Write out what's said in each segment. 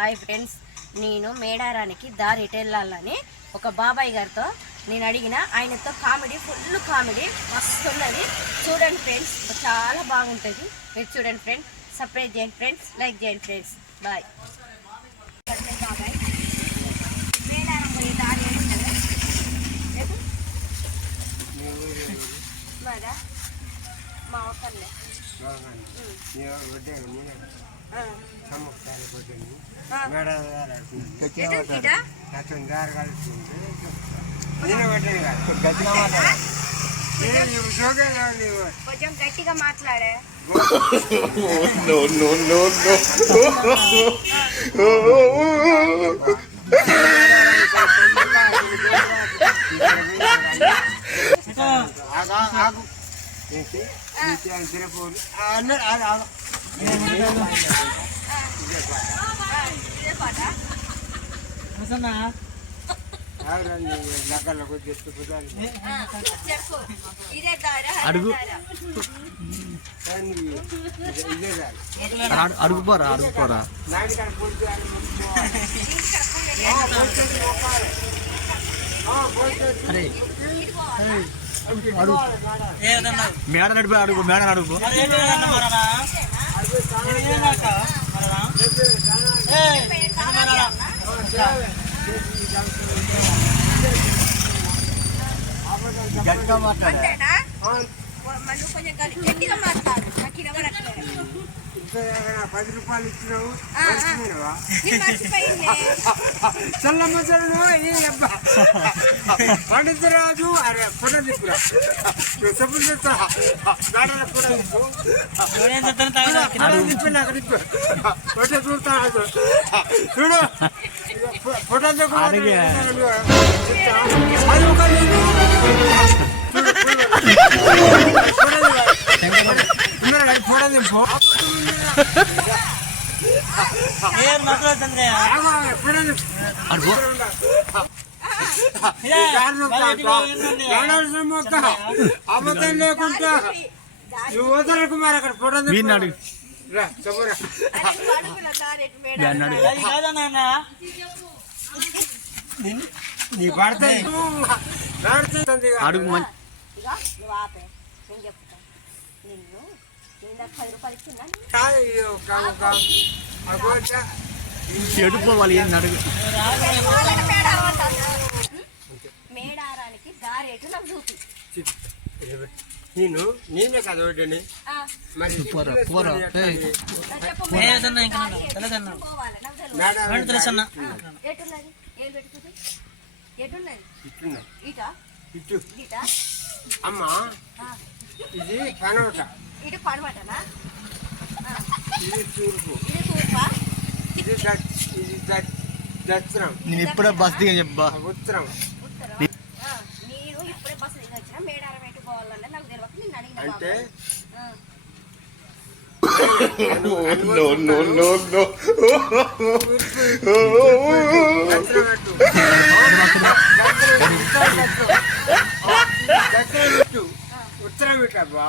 Hi friends, నేను మేడారానికి దారి ఎటు వెళ్ళాలని ఒక బాబాయ్ గారితో నేను అడిగిన. ఆయనతో కామెడీ, ఫుల్ కామెడీ మస్తు ఉన్నది. చూడండి ఫ్రెండ్స్, చాలా బాగుంటుంది. మీరు చూడండి ఫ్రెండ్స్, సబ్స్క్రైబ్ చేయండి ఫ్రెండ్స్, లైక్ చేయండి ఫ్రెండ్స్. బాయ్. బాబాయ్ మేడారం పోయి దారి మాదా మా ఒక్కర్లే కొంచెం గట్టిగా మాట్లాడే. అడుగుపోరా అడుగుపోరా మేడ నడిపి అడుగు, మేడ అడుగు. గట్టిగా మాట్లాడు. గట్టిగా మాట్లాడు. 10 రూపాయలు ఇచ్చినావు, చల్లమ్మచరణు పండితరాజు. అరే ఫోటో తిప్పురా, చెప్పులు తెస్తా. అక్కడ తిప్పు, ఫోటో చూస్తా. చూడు ఫోటో అబద్ధం లేకుండా నువ్వు వదలకు. మరి అక్కడ ఫోటో నీ పడతాయి అడుగు. చెడుకోవాలి. అడుగు. మేడారానికి దారేటు నాకు చూపి. నేనే కదా ఒకటి. మరి అమ్మా ఇది పనవట, ఇది పడమటనా, ఇది తూర్పు, ఇది తూర్పా, ఇది దక్షిణం. నేను ఇప్పుడే బస్ దిగా చెప్పా. ఉత్తరం. నేను ఇప్పుడే బస్సు దిగి వచ్చిన. మేడారం ఎటు పోవాలన్నా నాకు తెలియక నేను అడిగిన. అంటే ఉత్తరం ఇటబ్బా.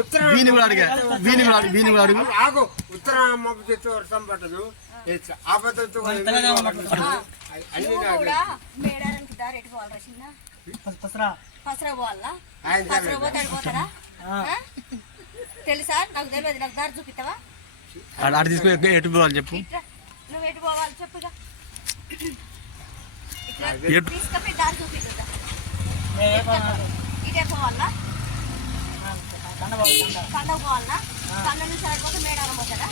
ఉత్తరం ఆగు. ఉత్తరం మబ్బు చెట్టు వర్షం పట్టదు. ఆపదతో మేడారానికి దారి ఎటు పోవాలి? చిన్న పసరా పోవాలా? పసరా పోతే పోతారా? తెలుసా? నాకు తెలియదు. నాకు దారి చూపిస్తావా? తీసుకుని ఎటు పోవాలి చెప్పు. నువ్వు ఎటు పోవాలి చెప్పుగా. తీసుకపోయి దారి చూపిద్దా. ఇదే పోవాలా? పండగ పోవాలా? పండ నుంచి ఆడిపోతే మేడారం పోతాడా?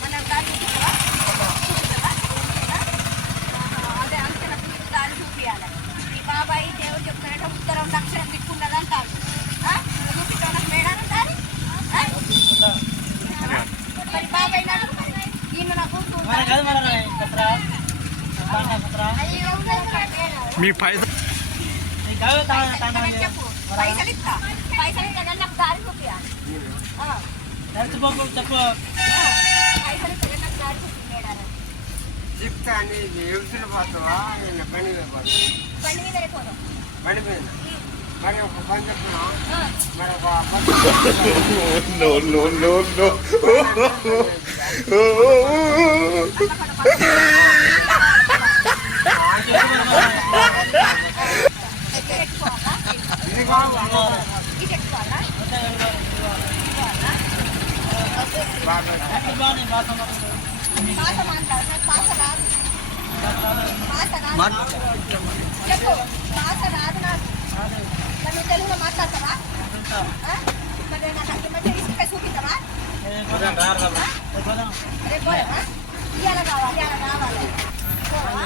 మన దారి చూపిస్తావా? అదే అంతే. నాకు దారి చూపించాలి. ఈ బాబాయ్ దేవుడు చెప్తాడంటే ఉత్తరం దక్షిణం దిక్కున్నది అంటారు. చూపిస్తావు నాకు మేడారం దారి? మరి బాబాయ్ నాకు ఈయన నాకు మీ పైసలు చెప్పు. పైసలు ఇస్తా. పైసలు ఇస్తా కానీ నాకు దారి చూపించాలి. చెప్పు. పైసలు ఇస్తా కానీ నాకు దారి చూపి మేడారం. చెప్తా అని ఎవరితో పోతావా? బండి మీద పోతావా? బండి మీదనే పోదాం. బండి మీద మరి ఒక పని చెప్తున్నా. మరి ఒక పాత మాట్లాడు, నాకు పాత రాదు. పాత రాదు. చెప్పు, పాత రాదు నాకు. మరి నువ్వు తెలుగులో మాట్లాడతావా? మరి నాకు అక్కడ మధ్య తీసుకుపోయి చూపిస్తావా? రేపు పోలేవా? ఇవాళ కావాలి, ఇవాళ కావాలి. పోవా?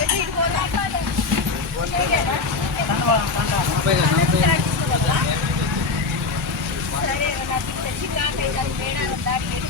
ఎటు ఇటు పోదా? చేయలేదా? సరే, నాకు ఇంత చిన్న మేడారం దాడి ఎటు